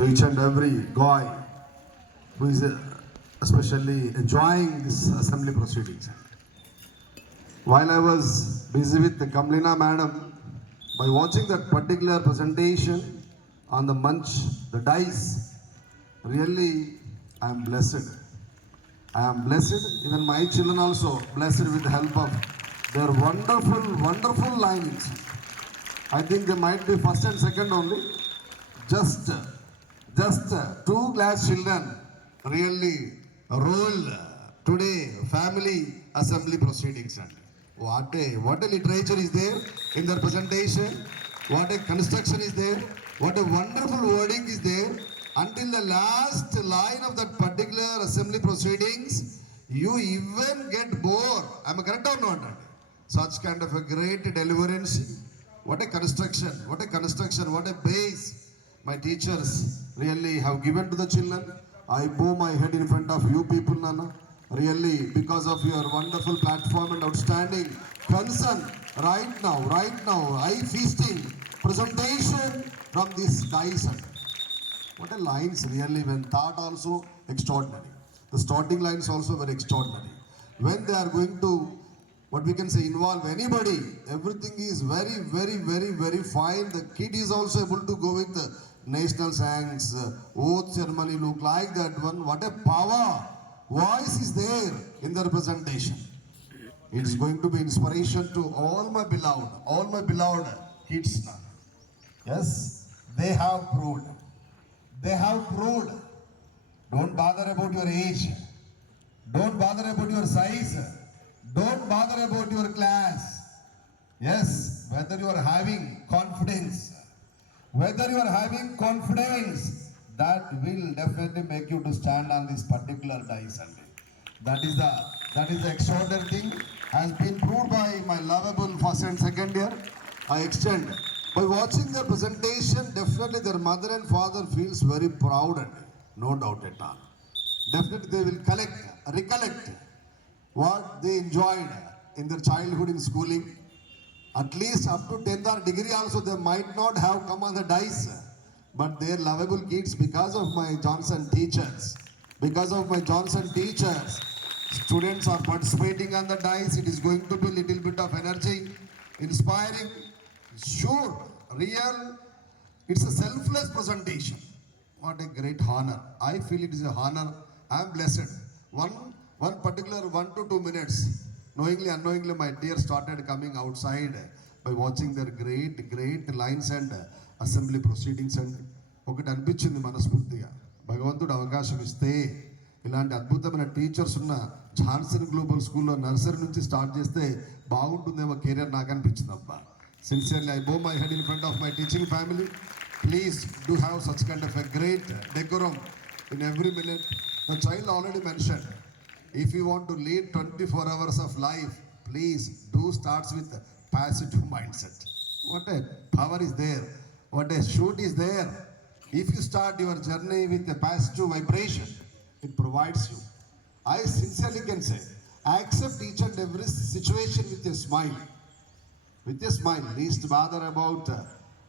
to each and every guy who is especially enjoying this assembly proceedings. While I was busy with the Kamlina madam, by watching that particular presentation on the munch, the dice, really I am blessed. I am blessed, even my children also blessed with the help of their wonderful lines. I think they might be first and second only. Just two class children really rolled today family assembly proceedings. And what a literature is there in their presentation, what a construction is there, what a wonderful wording is there. Until the last line of that particular assembly proceedings, you even get bored. Am I correct or not? Such kind of a great deliverance. What a construction, what a base my teachers really have given to the children. I bow my head in front of you people, Nana. Really, because of your wonderful platform and outstanding concern right now, eye-feasting presentation from this dice. What a lines really, when thought also extraordinary. The starting lines also very extraordinary. When they are going to, what we can say, involve anybody, everything is very fine. The kid is also able to go with the national songs, oath ceremony, look like that one. What a power, voice is there in the representation. It is going to be inspiration to all my beloved kids now. Yes, they have proved. Don't bother about your age. Don't bother about your size. Don't bother about your class. Yes, whether you are having confidence, that will definitely make you to stand on this particular dice. That is the extraordinary thing, has been proved by my lovable first and second year. I extend. By watching their presentation, definitely their mother and father feels very proud, and no doubt at all. Definitely they will recollect what they enjoyed in their childhood in schooling. At least up to 10th or degree also they might not have come on the dice, but they are lovable kids because of my Johnson teachers. Students are participating on the dice. It is going to be a little bit of energy, inspiring, sure, real. It's a selfless presentation. What a great honor. I feel it is a honor. I am blessed. One particular 1 to 2 minutes, knowingly, unknowingly, my tears started coming outside by watching their great lines and assembly proceedings. And ఒకటి అనిపించింది మనస్ఫూర్తిగా, భగవంతుడు అవకాశం ఇస్తే ఇలాంటి అద్భుతమైన teachers ఉన్న Johnson global స్కూల్లో నర్సరీ నుంచి స్టార్ట్ చేస్తే బాగుంటుందేమో కెరియర్ నాకు అనిపించింది అబ్బా. Sincerely, I bow my head in front of my teaching family. Please do have such kind of a great decorum in every minute. The child already mentioned, if you want to lead 24 hours of life, please do starts with positive mindset. What a power is there. What a shoot is there. If you start your journey with a positive vibration, it provides you. I sincerely can say, accept each and every situation with a smile. Least bother about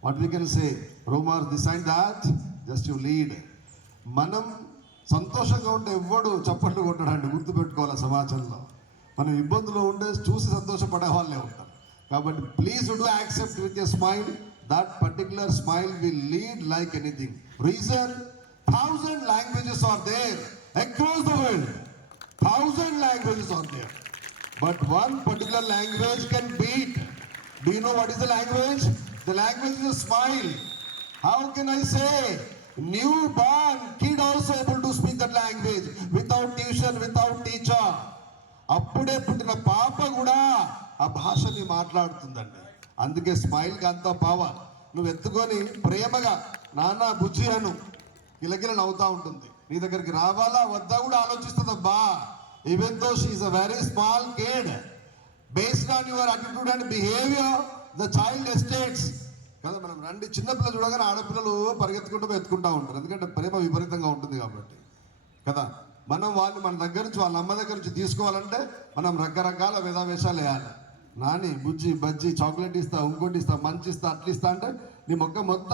what we can say, rumors, this and that, just you lead. మనం సంతోషంగా ఉంటే ఎవ్వడు చప్పట్లు కొట్టడండి, గుర్తుపెట్టుకోవాలి. సమాజంలో మనం ఇబ్బందులు ఉంటే చూసి సంతోషపడే వాళ్ళే ఉంటాం. కాబట్టి please do accept with a smile. That particular smile will lead like anything. Reason 1000 languages are there across the world. 1000 languages are there, but one particular language can beat. Do you know what is the language? The language is a smile. How can I say? Newborn kid also able to speak that language without tuition, without teacher. అప్పుడే పుట్టిన పాప కూడా ఆ భాషని మాట్లాడుతుందండి. అందుకే స్మైల్కి అంత power. నువ్వు ఎత్తుకొని ప్రేమగా నాన్న బుజ్జి అను, కిలకిల నవ్వుతా ఉంటుంది. నీ దగ్గరికి రావాలా వద్దా కూడా ఆలోచిస్తుందబ్బా. Even though she is a very small kid, based on your attitude and behavior, the child estates కదా. మనం రండి, చిన్నపిల్లలు చూడగానే ఆడపిల్లలు పరిగెత్తుకుంటూ ఎత్తుకుంటూ ఉంటారు, ఎందుకంటే ప్రేమ విపరీతంగా ఉంటుంది కాబట్టి కదా. మనం వాళ్ళని మన దగ్గర నుంచి, వాళ్ళ అమ్మ దగ్గర నుంచి తీసుకోవాలంటే మనం రకరకాల వేషాలు వేయాలి. నాని బుజ్జి బజ్జి చాక్లెట్ ఇస్తా, ఇంకోటి ఇస్తా, మంచి ఇస్తా, అట్లా ఇస్తా అంటే నీ మొక్క మొత్తం